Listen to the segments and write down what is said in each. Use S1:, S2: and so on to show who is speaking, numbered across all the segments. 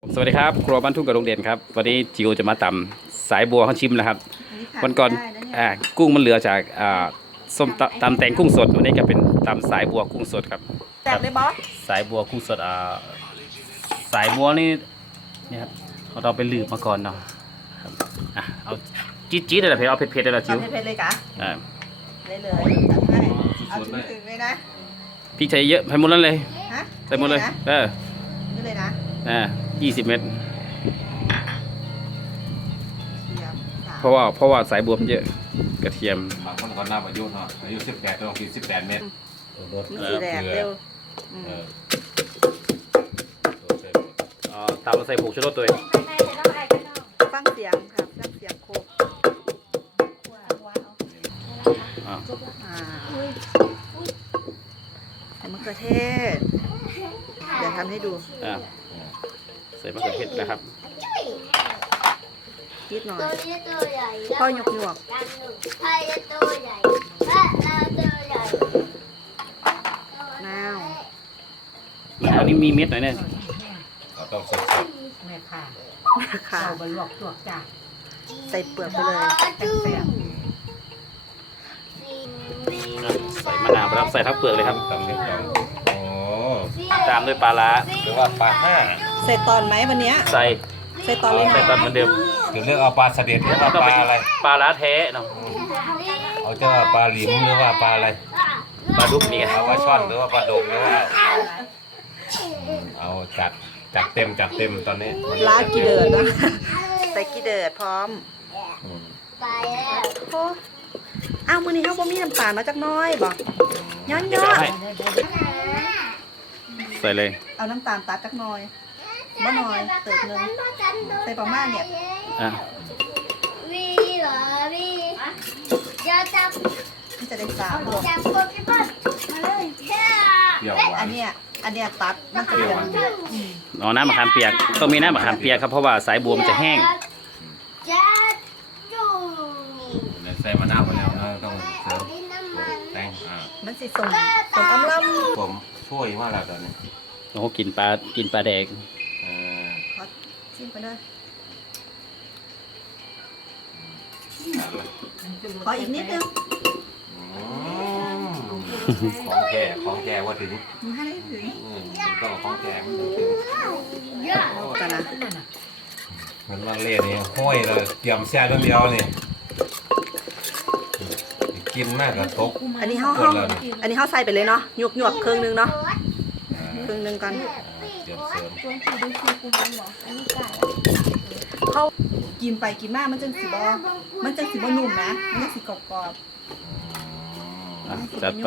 S1: สวัสดีครับครัวบ้านทุ่งกับโรงเรียนครับวันนี้จิวจะมาตำสายบัวเขาชิมนะครับวันก่อนกุ้งมันเหลือจากส้มตำแตงกุ้งสดวันนี้ก็เป็นตำสายบัวกุ้งสดครับ
S2: แจกเลยบอส
S1: สายบัวกุ้งสดสายบัวนี่ครับเราไปลืบมาก่อนเนาะครับเอาจี๊ดเลยนะเผ็ดเอาเผ็ดเลยนะจิว
S2: เผ็ดเลยกะเลยจัดให้เอาถึงเลยนะ
S1: พริกใส่เยอะใส่หมดแล้วเลย
S2: ฮะ
S1: ใส่หมดเลย
S2: นี่เลยนะ
S1: 20 เม็ดเพราะว่าสายบัวมันเยอะกระเทียม
S3: บางคนก็นับอายุเนาะอายุ18ต้องกิน18 เม็ดรส
S2: มันสีแดงเร็ว
S1: ตามมาใส่ผงชูรสด้วย
S2: ฟังเสียงครับฟังเสียงโคกใส่มะเขือเทศเดี๋ยวทำให้ดู
S1: ใส่มะเขือเทศนะครับ
S2: นิดหน่อยพ่อหยกหยวกนาว
S1: นี่มีเม็ดหน่อยเนี่ย
S3: เราต้องสด
S2: แม่ค่ะเอาไปลวกตัวจ้าใส่เปลือกไปเลย
S1: ใส่มะนาวครับใส่ทั้งเปลือกเลยครับ
S3: ตำนิดหน่อยโอ้
S1: ตามด้วยปลาร้า
S3: หรือว่าปลาห้า
S2: ใส่ตอนไหมวันนี้
S1: ใส่
S2: ตอนเลย
S1: ใส่ตอนเหมือนเดิม
S3: หรือเลือกเอาปลาเสด็จหรือว่าปลาอะไร
S1: ปลาร้าแท้เนาะ
S3: เอาเจ้าปลาหลิมหรือว่าปลาอะไร
S1: ปลาดุกนี่
S3: เอาว่าช่อนหรือว่าปลาดกหรือว่าเอาจัดเต็มตอนนี้
S2: ล้ากี่เดือดนะใส่กี่เดือดพร้อมอ้าวมื้อนี้เขาบ่มีน้ำตาลมาจากน้อยบ่ย้อน
S1: ใส่เลย
S2: เอาน้ำตาลตัดจากน้อยบ่น้อยเติมนึงใส่ประมาณเนี่ยมันจะได้สามอันเนี้ยตัดมันจะเป็น
S1: น้ำมะขามเปียกต้องมีน้ำมะขามเปียกครับเพราะว่าสายบัวมันจะแห้ง
S3: ใส่มะนาวไปแล้วนะต้องเสริมแตง
S2: มันสิส่งอำลำ
S3: ผมช่วยว่าอะไรตอนนี้
S1: โอ้กินปลาแดง
S2: ขอชิมไปเลยขออีกนิดนึง
S3: ของแกว่าถึง
S2: ให้ได้ถึง
S3: ต้องของแกมันถึง
S2: กันนะ
S3: มันว่าเล่นี่ห้อยเลยเตรียมแช่ตัวเดียวนี่กินมากกับตก
S2: อันนี้เขาใส่ไปเลยเนาะหยวกครึ่งนึงเนาะครึ่งนึงก่อน
S3: เตรียมเสริม
S2: เขากินไปกินมากมันจังสีบนุ่มนะมันจะสีกรอบ
S1: จัดไป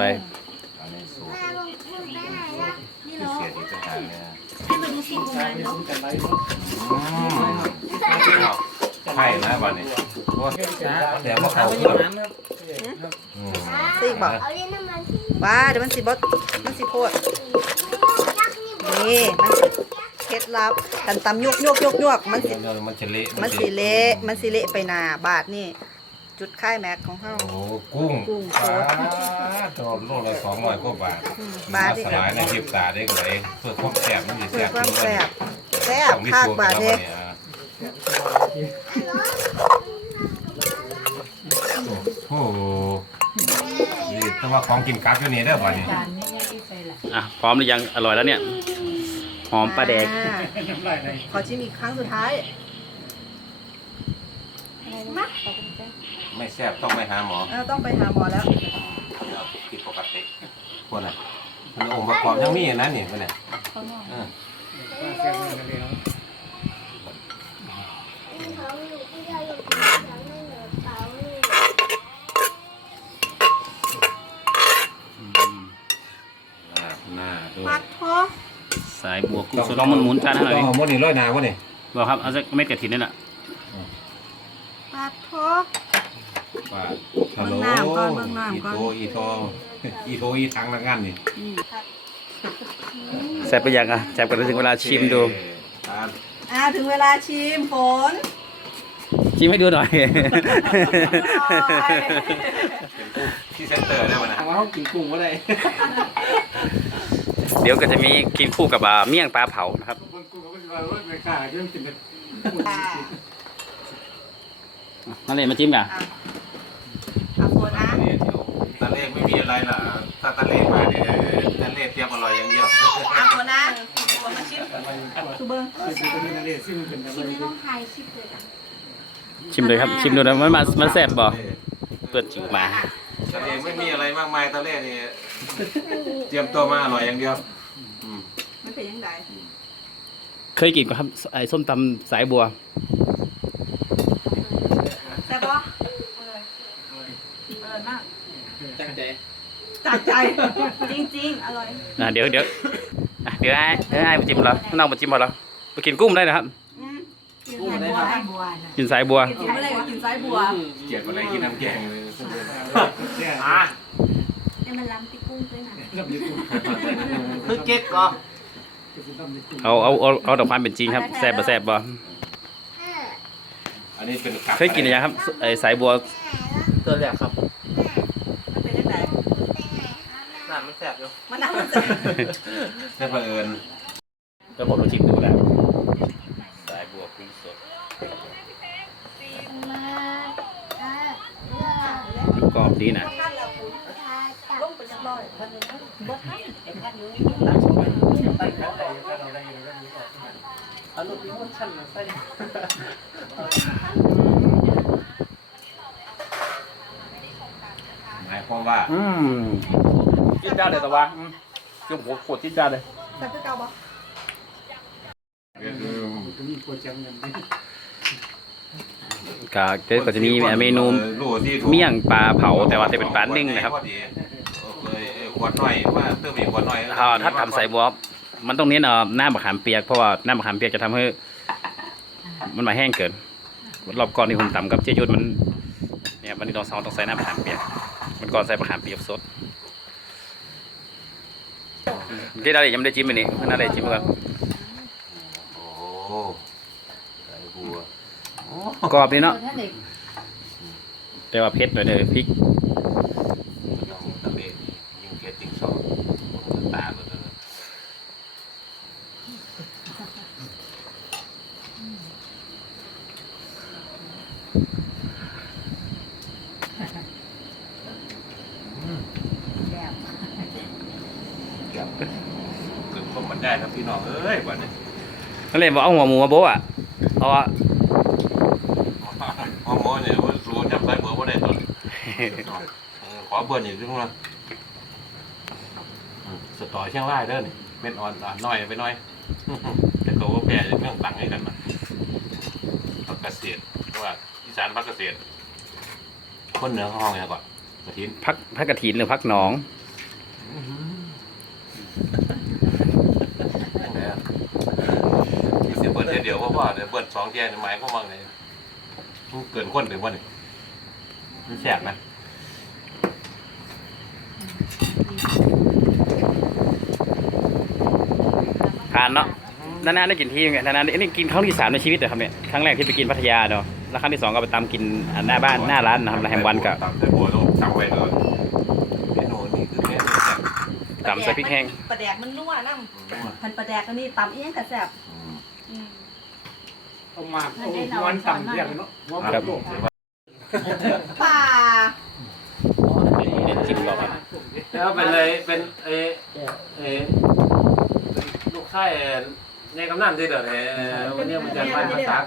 S3: ใช่นะวันนี้แต่ว่าเขาเพื่อน
S2: ซีกบอกว้าเดี๋ยวมันสีโพดนี่มันเคล็ดลับกันตำยวกมันสีเละไปหนาบาทนี่จุดค่ายแม็กของเขา
S3: โอ้กุ้งโคตรโดนโลละ200 กว่าบาทสลายในทิพตาได้เลยเพื่อความแซ่บมันจะแซ่บ
S2: ภาคบาทเด็ก
S3: โอ้โหนี่แต่ว่าของกินกั๊กอยู่นี่ได้ป่ะนี่
S1: พร้อมหรือยังอร่อยแล้วเนี่ยหอมปลาแดก
S2: ขอชิมอีกครั้งสุดท้าย
S3: ไม่แซ่บต้องไปหาหมอ
S2: ต้องไปหาหมอแล้ว
S3: ผิดปกติคนน่ะมันองค์ประกอบยังมีอย่างนั้นนี่มันเนี่ย
S2: ปัดทอ
S1: สายบัวกุ้งสดลองมันหมุนจานให้หน่อย
S3: ม้วนนี่ร้อยนาวะนี่
S1: บอกครับเอาสักเม็ดกระถิ่นนั่นน่ะ
S2: ปัดทอ
S3: ฮัลโหลอีโททางละงานนี่
S1: แซ่บไปยังแซ่บกันถึงเวลาชิมดู
S2: ถึงเวลาชิมฝน
S1: ชิมให้ดูหน่อย
S3: ที่เซ็นเตอร์ได้วันนะ
S4: ว่าเขากินกุ้งก็ได้
S1: เดี๋ยวก็จะมีกินคู่กับเมี่ยงปลาเผานะครับ
S4: ไม่กล้าเรื่องกิน
S1: นั่นเลยมาจิ้มกัน
S2: เอาโฟนนะ
S3: ตะเล่ไม่มีอะไรล่ะถ้าตะเล่มาเนี่ยตะเล่เตรียมอร่อยอย่างเดียว
S2: เอาโฟนนะโฟนมาชิมซูเบิ้ง
S4: ซึ่งเป็นอะไร
S5: ชิมในห้องไทยชิมเลยอ่ะ
S1: ชิมเลยครับชิมดูนะมันแซ่บบ่เปิดจิ๋วมา
S3: ตะเล่ไม่มีอะไรมากมายตะเล่นี่เตรียมตัวมาอร่อยอย่างเดียว
S2: มันเป็นยังไง
S1: เคยกินกับครับไอ้ส้มตำสายบัว
S2: แซ่บปะอร่อยมาก
S4: ตั้งใจ
S2: จากใจจริงๆอร่อย
S1: เดี๋ยวไอ้มาจิ้มเหรอน้องมาจิ้มเหรอไปกินกุ้งได้นะครับ
S5: กินสายบัวได้บัวนะ
S1: กินสายบัว
S2: กินไม่ได้กินไส้บัว
S3: เกลียดอะไรกินน้ำแกงเลย
S5: ให้มันล้ำติกุ้งด้วยนะ
S3: คือเก๊กก็
S1: เอาแต่ความเป็นจริงครับแซ่บบ่แซ่บบ่
S3: อันนี้เป็น
S1: เคยกินหรือยังครับไอ้สายบัว
S6: ตัวแรกครับ
S2: มันเป็นยังไง
S6: น้ำมันแสบอยู่
S2: มันน้ำมันจะ
S3: ได้เผอิญ
S1: ก็ผมลองชิมดูแล้วสายบัวกุ้งสดกรอบดีนะ
S2: ลงไปสักร้อยพันหนึ่งบดให้เป็นกันอยู่
S6: อารมณ์ที่มันชั้นใส่
S3: หมายความว่า
S1: จิ้มได้เลยแต่ว่าจุ่มหัวขวดจิ้มได้เลย
S2: แซ่บคือเก่าปะ
S1: ก็จะมีเมนูเมี่ยงปลาเผาแต่ว่าจะเป็นปลานึ่งนะครับ
S3: ขวดหน่อยว่าเติมอีกขวดหน่อย
S1: ถ้าทำสายบัวมันต้องเน้นหน้ามะขามเปียกเพราะว่าหน้ามะขามเปียกจะทำให้มันมาแห้งเกินรอบก่อนที่ผมตำกับเจยุทธมันเนี่ยวันนี้ต้องใส่หน้ามะขามเปียกมันก่อนใส่มะขามเปียกสดที่เรายังไม่ได้จิ้มอันนี้น่าได้จิ้มก่อน
S3: โอ้สายบัว
S1: กรอบดีเนาะ
S5: ถ้าเด็ก
S1: แต่ว่าเผ็ดหน่อยเด้อพริก
S3: ต้องทะเลยิ่งเผ็ดยิ่งชอบตาเลย เกิดความมันได้ครับพี่น้องเอ้ยวันนี้
S1: นั่นเลยบอกเอาหัวหมูมาโบ๊ะอ่ะเอา
S3: พ่อหมอเนี่ยว่ารู้จับสายเบอร์ว่าได้ตอนขอเบอร์หน่อยด้วยนะสตอเชียงรายเด้อนี่เม็ดอ่อนน้อยไปหน่อยแต่ตัวว่าแปรจะเรื่องตังให้กันมาผักเกษตรเพราะว่าอีสานผักเกษตรคนเหนือเขาห้องยังก่อนกระถิน
S1: พักกระถินหรือพักหนอง
S3: เสียเบิร์ดเดียวเพราะว่าเดี๋ยวเบิร์ดสองแย่ในไม้พวกมันเลยเกินคนถึงวันนี้มันแสบนะ
S1: ทานเนาะนานๆได้กินที่ไงนานๆนี่กินครั้งที่3ในชีวิตเลยครับเนี่ยครั้งแรกที่ไปกินพัทยาเนาะแล้วครั้งที่2ก็ไปตามกินหน้าบ้านหน้าร้านนะครับแฮมวันกับ
S3: ตำใส่บัวต้องจำไว้เลยเมนูนี้คือเมนูแซ่บ
S1: ตำใส่พริกแห้ง
S2: ปลาแดกมันนัวน้ำพันปลาแดกอันนี้ตำเอี้ยงกระแซ่บ
S4: เอามาวันต่ำเรียกเนาะว่า
S1: ครับ
S2: ปลา
S1: จิ้มก่อนครับ
S6: แล้วเป็นเลยเป็นลูกไส้ในกำนันที่เดือดวันนี้มันจะมาภาษา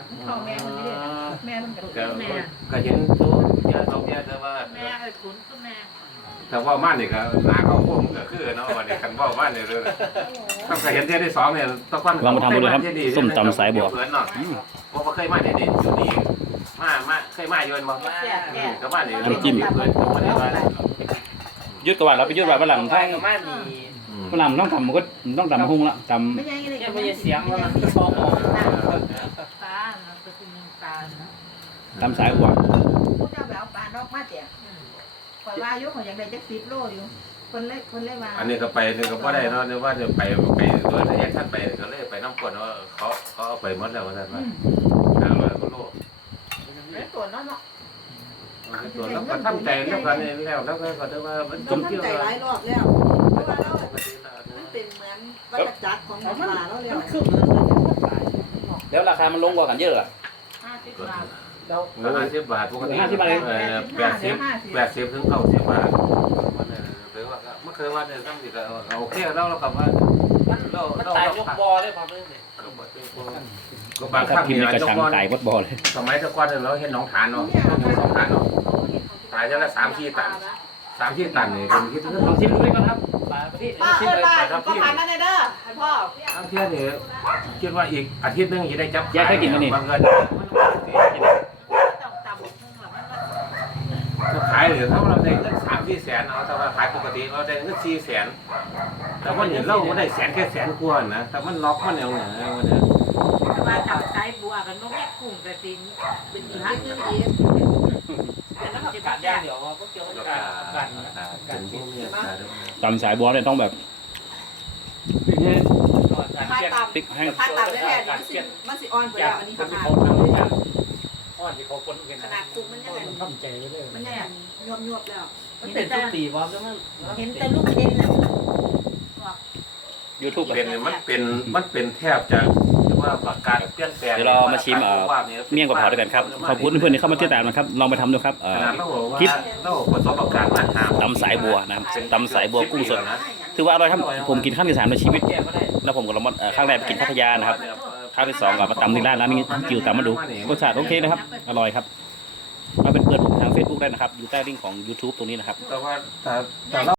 S6: ก็เห็นตัวเยอะสองเยอะแต่ว่า
S5: แม่ไอ้ขุนก็แม่
S3: แต่ว่าม่านนี่ก็หนาเขาพวกมันก็คือเนาะวันนี้กันว่าม่านนี่เลยต้องเคยเห็นเที่ยวที่2เนี่ยตะก้อน
S1: ลองมาทำดูเลยครับส้มตำสายบัว
S3: เพื่อนเนาะว่าเคยมาเนี่ยนี่อยู่นี่มาเคยมาอยู่บ่ก็มาเนี่ยเพื่อนมาเนี่ย
S1: ยุดกว่าเราไปยุดว่าฝรั่ง
S6: ไท
S1: ไท
S6: ย
S1: ย
S6: กับแม่มี
S1: ฝรั่งต้องทำมันก็ต้องทำหุ้งละท
S2: ไม่ใช่เลย
S6: เนี่ยไม่ใช่เสียงว่ามันโซ่
S5: ตาก็คือน้ำตาลนะ
S1: ำทำสายบัว
S2: พวกเจ้าไปเอาปลานอกมาเตี่ยคอยว่าอยู่ของอย่างใดจัก10 โลอยู่คนเล่มา
S3: อันนี้ก็ไปนี่ก็บ่ได้เนาะเนี่ยว่าจะไปโดยระยะท่านไปก็เลยไปน้ำกวนว่าเขาเอาไปหมดแล้วว่าท่านว่า500กว่าโล
S2: แล้วตัวเนาะ
S3: ตัวแล้วก็ทำใจแล้วกันนี่แล้วก็ได้ว่ามัน
S2: ต้
S3: จุ่
S2: อง
S3: มเที่ยว
S2: ทำใจหลายรอบแล้วเพราะว่าเรามันเป็นเหมือนวัฏจักรของปลาเราแล้ว
S1: แล้วราคามันลงกว่ากันเยอะอ่ะ
S5: 50 บาท
S4: เรา
S3: 50 บาทปกติ
S4: 50 บาทเอง
S3: 80 ถึง 90 บาทมันเนี่ยถือว่าไม่เคยว่าเนี่ยตั้งแต่ก็โอเคแล้วเรากลับว่าเรา
S6: มันตายยกบอได้ความนึงเนี่ย
S3: ก็บางค
S1: ถ้า
S3: รั้ง
S1: พิมพ์ในกระชัง
S3: ก้อน
S1: ตายวัดบ่อเลย
S3: สมัยตะก้อนเนี่ยเราเห็นหนองฐานเนาะต้องอยู่2 ฐานเนาะตายจะละ3-4 ตัน3-4 ตันนี่เป็นคิดถึง
S6: ลองชิมดูด้วยกันครับปลาประเทศ
S2: ป้าเอิ้นว่าก็ผ่านนั่นเด้อให้พ่อ
S3: ทั้งเที่ยนี่คิดว่าอีกอาทิตย์นึงจะได้จับ
S1: แยกให้กินมั้ยนี่
S3: บางเงิน
S5: ต้องตำนึงหรอมัน
S3: ถ้าขายหรือถ้าเราได้เงิน3-4 แสนเอาแต่ว่าขายปกติเราได้เงิน4 แสนแต่ว่าเนี่ยเราไม่ได้แสนแค่แสนกว่านะแต่มันล็อกมันเอาเนี่ยมันเนี่ย
S5: ว่าตำไส้บัวกันบ่มีกุ้งกระติงเป็นพักนึงอีกเป็นน้ำจะ
S6: กา
S5: กั
S6: ร
S5: ด
S6: ย่าย
S5: าง ก
S6: เดี๋ยวก็เกี่ยวกับการ
S3: เป็นพวกเนี่ยขายได้
S1: ตำสายบัวเนี่ยต้องแบบ
S6: การ
S2: ถ้า
S6: เปลี่ยน
S2: ตำ
S1: พริกแห้ง
S2: ถ้าตำแท้ๆมันสิอ่อนไป
S6: จา
S2: แล้
S6: ก
S2: วอันนี้
S6: คน
S2: ข
S6: ที่
S2: นาด
S6: เขาทำจากอ้อนที่เขาคนเป็น
S2: ขนาดคุกมันยังไง
S4: ทำใจไว้เลย
S2: มันยังไงยวบๆแล้ว
S6: มันเป็นทุกตีความแล้วมัน
S5: เห็นแต่ลูกเห็นน่ะ
S1: YouTube
S3: เป็นเนี่ยมันเป็นแทบจะว่าประกาศเปลี่ยนแปลง
S1: เดี๋ยวเรามาชิมเมี่ยงกะเพราด้วยกันครับขอบคุณเพื่อนๆที่เข้ามาติดตามนะครับลองไปทำดูครับ
S3: ขนาดเราบอกว่า
S1: คลิป
S3: เราประสบการณ์มาหา
S1: ตำสายบัวนะครับตำสายบัวกุ้งสดถือว่าอร่อยครับผมกินครั้งที่3ในชีวิต
S6: แก้ก็ได้
S1: แล้วผมก็ลองมาครั้งแรกไปกินพัทยานะครับครั้งที่2ก็มาตำที่ร้านนี้จิ๋วตำมาดูรสชาติโอเคนะครับอร่อยครับมาเป็นเพื่อนผมทาง Facebook ได้นะครับอยู่ใต้ลิงก์ของ YouTube ตรงนี้นะครับ
S3: แต่ว่าแต่เรา